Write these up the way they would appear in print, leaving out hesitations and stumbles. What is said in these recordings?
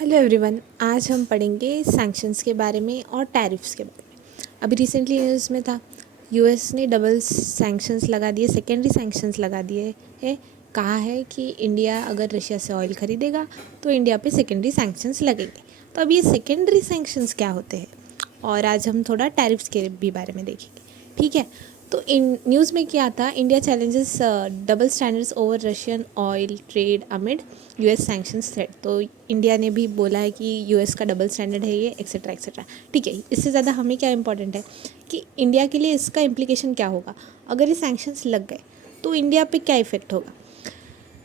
Hello everyone, आज हम पढ़ेंगे सैंक्शंस के बारे में और टैरिफ्स के बारे में। अभी रिसेंटली न्यूज़ में था, यूएस ने डबल सैंक्शंस लगा दिए, सेकेंडरी सैंक्शंस लगा दिए है। कहा है कि इंडिया अगर रशिया से ऑयल ख़रीदेगा तो इंडिया पे सेकेंडरी सैंक्शंस लगेंगे। तो अब ये सेकेंडरी सैंक्शंस क्या होते हैं, और आज हम थोड़ा टैरिफ्स के भी बारे में देखेंगे। ठीक है, तो इन न्यूज़ में क्या था, India challenges double standards over Russian oil trade amid US sanctions threat. तो इंडिया ने भी बोला है कि यूएस का डबल स्टैंडर्ड है ये, एक्सेट्रा एक्सेट्रा। ठीक है, इससे ज़्यादा हमें क्या इंपॉर्टेंट है कि इंडिया के लिए इसका इम्प्लीकेशन क्या होगा। अगर ये सैंक्शंस लग गए तो इंडिया पे क्या इफेक्ट होगा।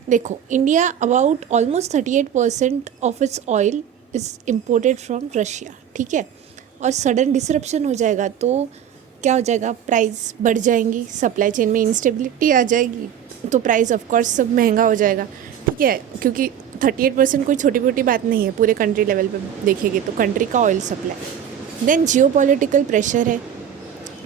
देखो, India about almost 38% of its oil is imported from Russia. ठीक है, और सडन डिसरप्शन हो जाएगा तो क्या हो जाएगा, प्राइस बढ़ जाएंगी, सप्लाई चेन में इंस्टेबिलिटी आ जाएगी, तो प्राइस ऑफ कोर्स सब महंगा हो जाएगा। ठीक है, क्योंकि 38% कोई छोटी मोटी बात नहीं है, पूरे कंट्री लेवल पे देखेंगे तो कंट्री का oil supply. Then geopolitical pressure है।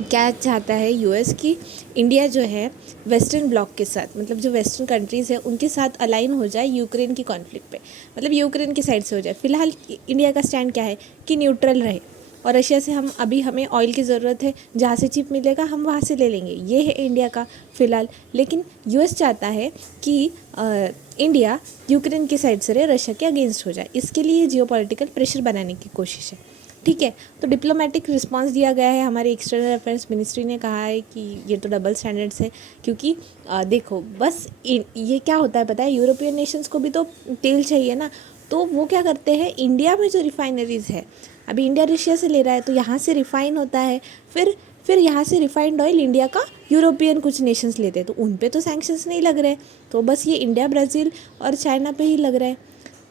क्या चाहता है यूएस की इंडिया जो है वेस्टर्न ब्लॉक के साथ, मतलब जो वेस्टर्न कंट्रीज़ है उनके साथ अलाइन हो जाए यूक्रेन की कॉन्फ्लिक्ट पे, मतलब यूक्रेन की साइड से हो जाए। फिलहाल इंडिया का स्टैंड क्या है कि न्यूट्रल रहे, और रशिया से हमें ऑयल की ज़रूरत है, जहाँ से चिप मिलेगा हम वहाँ से ले लेंगे, ये है इंडिया का फ़िलहाल। लेकिन यूएस चाहता है कि इंडिया यूक्रेन की साइड से रहे, रशिया के अगेंस्ट हो जाए। इसके लिए जियोपॉलिटिकल प्रेशर बनाने की कोशिश है। ठीक है, तो डिप्लोमेटिक रिस्पांस दिया गया है। हमारे एक्सटर्नल अफेयर्स मिनिस्ट्री ने कहा है कि ये तो डबल स्टैंडर्ड्स है, क्योंकि देखो बस ये क्या होता है पता है, यूरोपियन नेशंस को भी तो तेल चाहिए ना, तो वो क्या करते हैं, इंडिया में जो रिफाइनरीज़ है, अभी इंडिया रशिया से ले रहा है तो यहाँ से रिफ़ाइन होता है, फिर यहाँ से रिफाइंड ऑयल इंडिया का यूरोपियन कुछ नेशंस लेते हैं, तो उन पे तो सैंक्शंस नहीं लग रहे, तो बस ये इंडिया, ब्राज़ील और चाइना पे ही लग रहा है।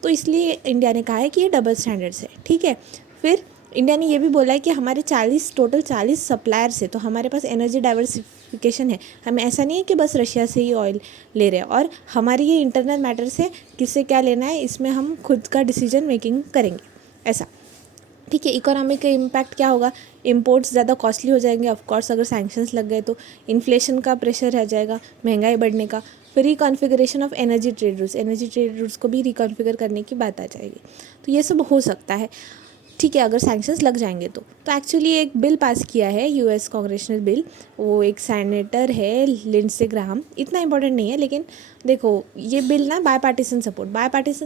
तो इसलिए इंडिया ने कहा है कि ये डबल स्टैंडर्ड्स है। ठीक है, फिर इंडिया ने ये भी बोला है कि हमारे टोटल 40 सप्लायर्स है, तो हमारे पास एनर्जी डाइवर्सिफिकेशन है। हमें ऐसा नहीं है कि बस रशिया से ही ऑयल ले रहे हैं, और हमारी ये इंटरनल मैटर्स है, किससे क्या लेना है इसमें हम खुद का डिसीजन मेकिंग करेंगे, ऐसा। ठीक है, इकोनॉमिक का इम्पैक्ट क्या होगा, इम्पोर्ट्स ज़्यादा कॉस्टली हो जाएंगे ऑफकोर्स, अगर सैंक्शंस लग गए तो इन्फ्लेशन का प्रेशर रह जाएगा, महंगाई बढ़ने का। फिर रिकॉन्फिगरेशन ऑफ एनर्जी ट्रेड रूल्स को भी रिकॉन्फिगर करने की बात आ जाएगी। तो ये सब हो सकता है। ठीक है, अगर सैंक्शंस लग जाएंगे तो एक्चुअली एक बिल पास किया है यूएस कांग्रेशनल बिल, वो एक सेनेटर है लिंडसे ग्राहम, इतना इंपॉर्टेंट नहीं है, लेकिन देखो ये बिल ना बाय पार्टीसन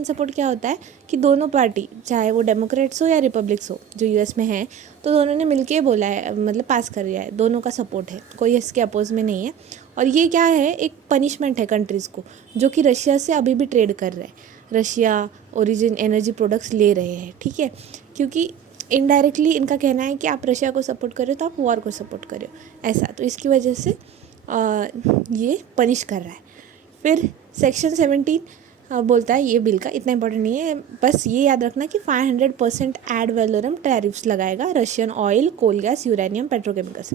सपोर्ट क्या होता है कि दोनों पार्टी, चाहे वो डेमोक्रेट्स हो या रिपब्लिक्स हो जो यूएस में है, तो दोनों ने मिलके बोला है, मतलब पास कर दिया है, दोनों का सपोर्ट है, कोई इसके अपोज में नहीं है। और ये क्या है, एक पनिशमेंट है कंट्रीज़ को जो कि रशिया से अभी भी ट्रेड कर रहे हैं, रशिया ओरिजिन एनर्जी प्रोडक्ट्स ले रहे हैं। ठीक है, क्योंकि इनडायरेक्टली इनका कहना है कि आप रशिया को सपोर्ट करो तो आप वॉर को सपोर्ट करो, ऐसा। तो इसकी वजह से ये पनिश कर रहा है। फिर सेक्शन 17 बोलता है, ये बिल का इतना इंपॉर्टेंट नहीं है, बस ये याद रखना कि 500% एड वैलोरम टैरिफ्स लगाएगा रशियन ऑयल, कोल, गैस, यूरेनियम, पेट्रोकेमिकल्स।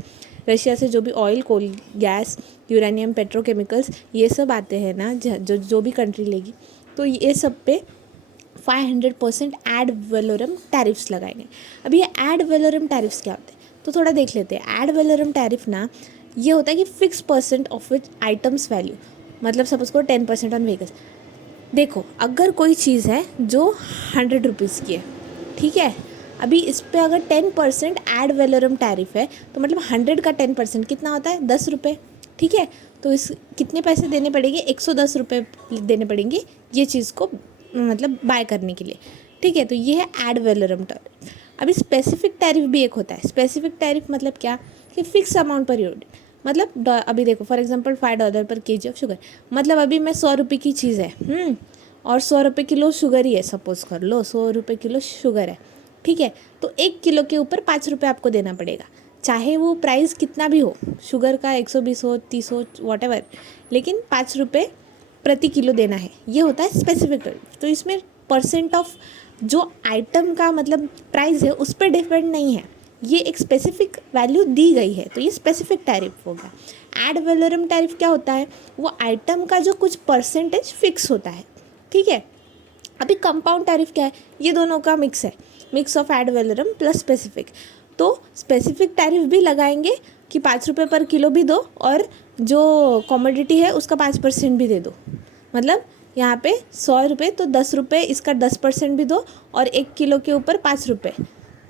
रशिया से जो भी ऑयल, कोल, गैस, यूरेनियम, पेट्रोकेमिकल्स ये सब आते हैं ना, जो भी कंट्री लेगी, तो ये सब पे 500% एड वैलोरम टैरिफ्स लगाएंगे। अब ये एड वैलोरम टैरिफ्स क्या होते हैं, तो थोड़ा देख लेते हैं। एड वैलोरम टैरिफ ना, ये होता है कि fix % of it items value, मतलब सपोज करो 10% ऑन व्हीकल्स। देखो, अगर कोई चीज़ है जो 100 रुपीज़ की है, ठीक है, अभी इस पर अगर 10% एड वैलोरम टैरिफ है, तो मतलब 100 का 10% कितना होता है, 10 रुपये। ठीक है, तो इस कितने पैसे देने पड़ेंगे, 110 रुपये देने पड़ेंगे ये चीज़ को, मतलब बाय करने के लिए। ठीक है, तो ये है एड वैलोरम टैरिफ। अभी स्पेसिफिक टैरिफ भी एक होता है। स्पेसिफिक टैरिफ मतलब क्या, कि फिक्स अमाउंट पर यूनिट, मतलब अभी देखो फॉर एग्जांपल $5 पर केजी ऑफ शुगर, मतलब अभी मैं 100 रुपये की चीज़ है, और 100 रुपये किलो शुगर ही है, सपोज कर लो 100 रुपये किलो शुगर है। ठीक है, तो 1 किलो के ऊपर 5 रुपये आपको देना पड़ेगा, चाहे वो प्राइस कितना भी हो, शुगर का 120 हो, 30 हो, वॉटेवर, लेकिन 5 रुपये प्रति किलो देना है। ये होता है स्पेसिफिक टैरिफ। तो इसमें % ऑफ जो आइटम का मतलब प्राइस है उस पर डिपेंड नहीं है, ये एक स्पेसिफिक वैल्यू दी गई है, तो ये स्पेसिफिक टैरिफ होगा। एड वैलोरम टैरिफ क्या होता है, वो आइटम का जो कुछ % फिक्स होता है। ठीक है, अभी कंपाउंड टैरिफ क्या है, ये दोनों का मिक्स है, mix of ad valorem plus specific. तो स्पेसिफिक टैरिफ भी लगाएंगे कि 5 रुपये पर किलो भी दो, और जो कमोडिटी है उसका 5% भी दे दो। मतलब यहाँ पे 100 रुपये तो 10 रुपये इसका 10% भी दो और 1 किलो के ऊपर 5 रुपये,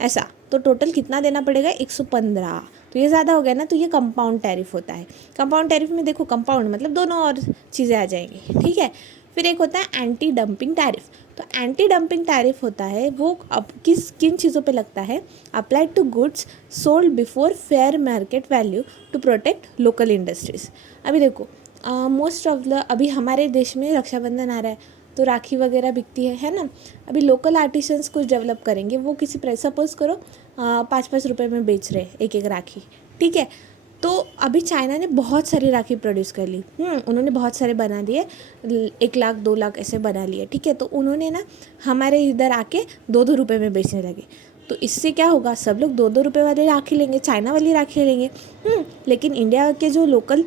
ऐसा तो टोटल कितना देना पड़ेगा 115। तो ये ज़्यादा हो गया ना, तो ये कंपाउंड टैरिफ होता है। कंपाउंड टैरिफ में देखो कंपाउंड मतलब दोनों और चीज़ें आ जाएंगी, ठीक है। फिर एक होता है एंटी डंपिंग टैरिफ। तो एंटी डंपिंग टैरिफ होता है वो अब किन चीज़ों पे लगता है, applied to goods sold before fair market value to protect local industries. अभी देखो मोस्ट ऑफ द अभी हमारे देश में रक्षाबंधन आ रहा है तो राखी वगैरह बिकती है ना। अभी लोकल आर्टिसंस कुछ डेवलप करेंगे, वो किसी प्राइस सपोज करो 5-5 रुपये में बेच रहे एक एक राखी, ठीक है। तो अभी चाइना ने बहुत सारी राखी प्रोड्यूस कर ली, उन्होंने बहुत सारे बना दिए, 1 लाख 2 लाख ऐसे बना लिए, ठीक है। तो उन्होंने ना हमारे इधर आके 2-2 रुपये में बेचने लगे। तो इससे क्या होगा, सब लोग 2-2 रुपये वाली राखी लेंगे, चाइना वाली राखी लेंगे। लेकिन इंडिया के जो लोकल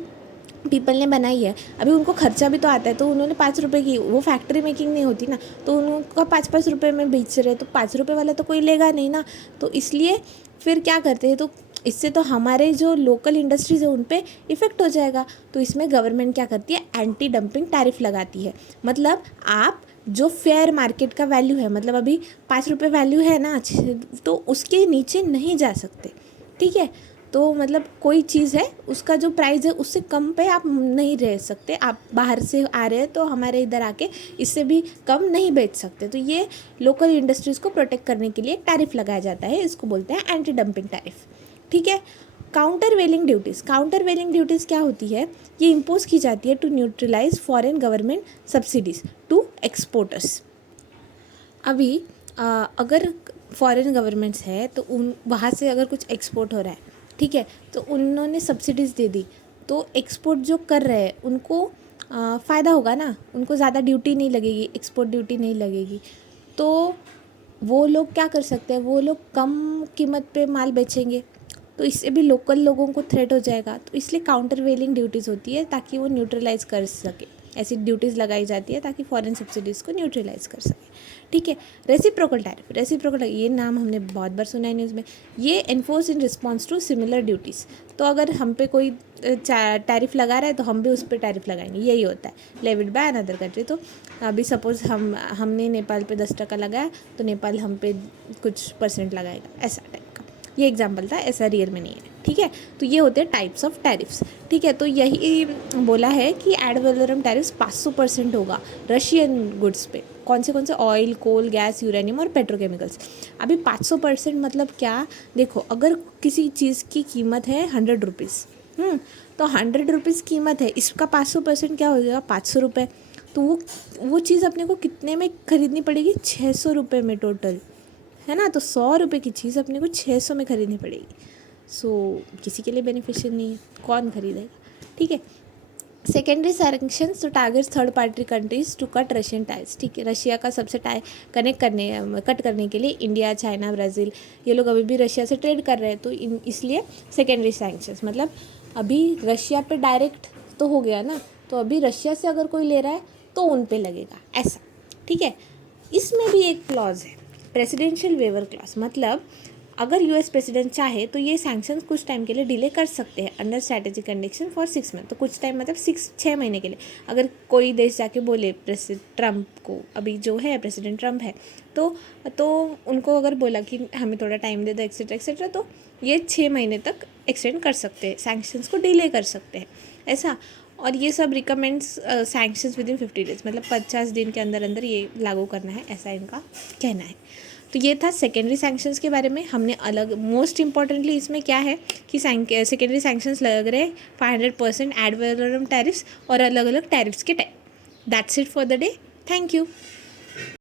पीपल ने बनाई है, अभी उनको खर्चा भी तो आता है, तो उन्होंने 5 रुपये की, वो फैक्ट्री मेकिंग नहीं होती ना, तो उनका 5-5 रुपये में बेच रहे, तो 5 रुपये वाला तो कोई लेगा नहीं ना। तो इसलिए फिर क्या करते हैं, तो इससे तो हमारे जो लोकल इंडस्ट्रीज़ है उन पे इफ़ेक्ट हो जाएगा। तो इसमें गवर्नमेंट क्या करती है, एंटी डंपिंग टैरिफ लगाती है। मतलब आप जो फेयर मार्केट का वैल्यू है, मतलब अभी 5 रुपये वैल्यू है ना, तो उसके नीचे नहीं जा सकते, ठीक है। तो मतलब कोई चीज़ है उसका जो प्राइस है उससे कम पे आप नहीं रह सकते, आप बाहर से आ रहे हैं तो हमारे इधर आके इससे भी कम नहीं बेच सकते। तो ये लोकल इंडस्ट्रीज़ को प्रोटेक्ट करने के लिए टैरिफ लगाया जाता है, इसको बोलते हैं एंटी डंपिंग टैरिफ, ठीक है। Countervailing duties, countervailing duties क्या होती है, ये इम्पोज की जाती है to neutralise foreign government subsidies to exporters. अभी अगर फॉरेन गवर्नमेंट्स है तो उन वहाँ से अगर कुछ एक्सपोर्ट हो रहा है, ठीक है, तो उन्होंने सब्सिडीज़ दे दी, तो एक्सपोर्ट जो कर रहे हैं उनको फ़ायदा होगा ना, उनको ज़्यादा ड्यूटी नहीं लगेगी, एक्सपोर्ट ड्यूटी नहीं लगेगी। तो वो लोग क्या कर सकते हैं, वो लोग कम कीमत पे माल बेचेंगे, तो इससे भी लोकल लोगों को थ्रेट हो जाएगा। तो इसलिए काउंटर वेलिंग ड्यूटीज़ होती है ताकि वो न्यूट्रलाइज़ कर सके, ऐसी ड्यूटीज़ लगाई जाती है ताकि फॉरेन सब्सिडीज़ को न्यूट्रलाइज़ कर सके, ठीक है। रेसिप्रोकल टैरिफ, रेसिप्रोकल ये नाम हमने बहुत बार सुना है न्यूज़ में। ये enforce in response to similar duties. तो अगर हम पे कोई टैरिफ लगा रहा है तो हम भी उस पर टैरिफ लगाएंगे, यही होता है, लेविड बाय अनदर कंट्री। तो अभी सपोज़ हमने नेपाल पे 10% लगाया तो नेपाल हम पे कुछ % लगाएगा, ऐसा टाइप का ये एग्जाम्पल था, ऐसा रियल में नहीं है, ठीक है। तो ये होते हैं टाइप्स ऑफ टैरिफ्स, ठीक है। तो यही बोला है कि एड वैलोरम टैरिफ्स 500% होगा रशियन गुड्स पे, कौन से ऑयल, कोल, गैस, यूरेनियम और पेट्रोकेमिकल्स। अभी 500% मतलब क्या, देखो अगर किसी चीज़ की कीमत है 100 रुपीज़, तो 100 रुपीज़ कीमत है, इसका 500% क्या हो जाएगा 500 रुपये। तो वो चीज़ अपने को कितने में खरीदनी पड़ेगी, 600 रुपये में टोटल, है ना। तो 100 रुपये की चीज़ अपने को 600 में खरीदनी पड़ेगी। किसी के लिए बेनिफिशियल नहीं है, कौन खरीदेगा, ठीक है। Secondary sanctions to targets third party countries to cut Russian ties, ठीक है। रशिया का सबसे कट करने के लिए इंडिया, चाइना, ब्राज़ील ये लोग अभी भी रशिया से ट्रेड कर रहे हैं, तो इसलिए सेकेंडरी सैंक्शंस मतलब अभी रशिया पे डायरेक्ट तो हो गया ना, तो अभी रशिया से अगर कोई ले रहा है तो उन पे लगेगा, ऐसा, ठीक है। इसमें भी एक क्लॉज है, प्रेसिडेंशियल वेवर क्लॉज, मतलब अगर यूएस प्रेसिडेंट चाहे तो ये सैंक्शंस कुछ टाइम के लिए डिले कर सकते हैं under strategic condition for 6 month. तो कुछ टाइम मतलब 6 महीने के लिए अगर कोई देश जाके बोले ट्रम्प को, अभी जो है प्रेसिडेंट ट्रम्प है, तो उनको अगर बोला कि हमें थोड़ा टाइम दे दो एक्सेट्रा एक्सेट्रा, तो ये 6 महीने तक एक्सटेंड कर सकते हैं, सैंक्शंस को डिले कर सकते हैं, ऐसा। और ये सब recommends sanctions with in 50 days, मतलब 50 दिन के अंदर अंदर ये लागू करना है, ऐसा इनका कहना है। तो ये था सेकेंडरी सैंक्शंस के बारे में। हमने अलग मोस्ट इम्पॉर्टेंटली इसमें क्या है कि सेकेंडरी सैंक्शंस लग रहे 500% एड वैलोरम टैरिफ्स और अलग अलग टैरिफ्स के type. That's it for the day, thank you.